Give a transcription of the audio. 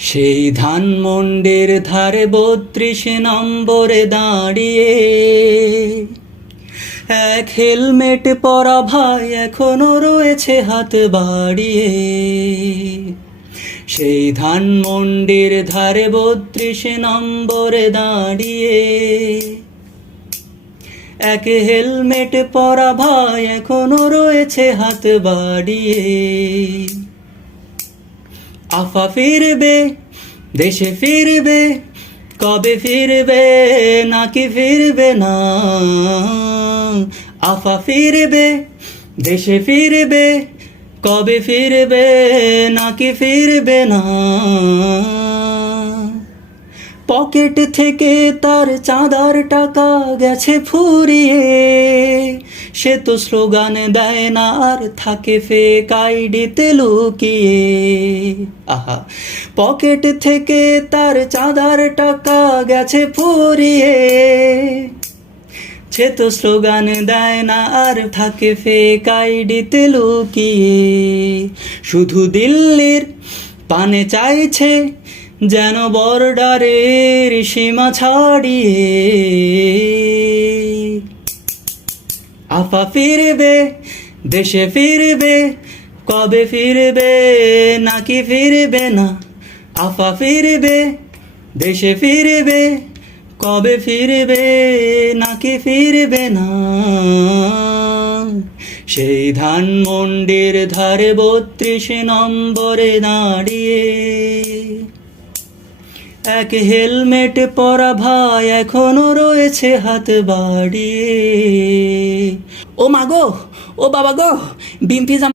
সেই ধানমন্ডির ধারে ৩২ নম্বরে দাঁড়িয়ে এক হেলমেট পরা ভাই এখনো রয়েছে হাত বাড়িয়ে। সেই ধানমন্ডির ধারে ৩২ নম্বরে দাঁড়িয়ে এক হেলমেট পরা ভাই এখনো রয়েছে হাত বাড়িয়ে। আফা ফিরবে, দেশে ফিরবে, কবে ফিরবে নাকি ফিরবে না। আফা ফিরবে, দেশে ফিরবে, কবে ফিরবে নাকি ফিরবে না। পকেট থেকে তার চাঁদার টাকা গেছে ফুরিয়ে, সে তো স্লোগান দেয় না আর থাকে ফেক আইডিতে লুকিয়ে। আহা, পকেট থেকে তার চাঁদার টাকা গেছে ফুরিয়ে, সে তো স্লোগান দেয় না আর থাকে ফেক আইডিতে লুকিয়ে। শুধু দিল্লির পানে চাইছে যেন বর্ডারের সীমা ছাড়িয়ে। আফা ফিরবে, দেশে ফিরবে, কবে ফিরবে নাকি ফিরবে না। আফা ফিরবে, দেশে ফিরবে, কবে ফিরবে নাকি ফিরবে না। সেই ধানমন্ডির ধারে ৩২ নম্বরে দাঁড়িয়ে এক হেলমেট পরা ভাই এখনো রয়েছে হাত বাড়িয়ে। ও মা গো, ও বাবা গো, বিম্পি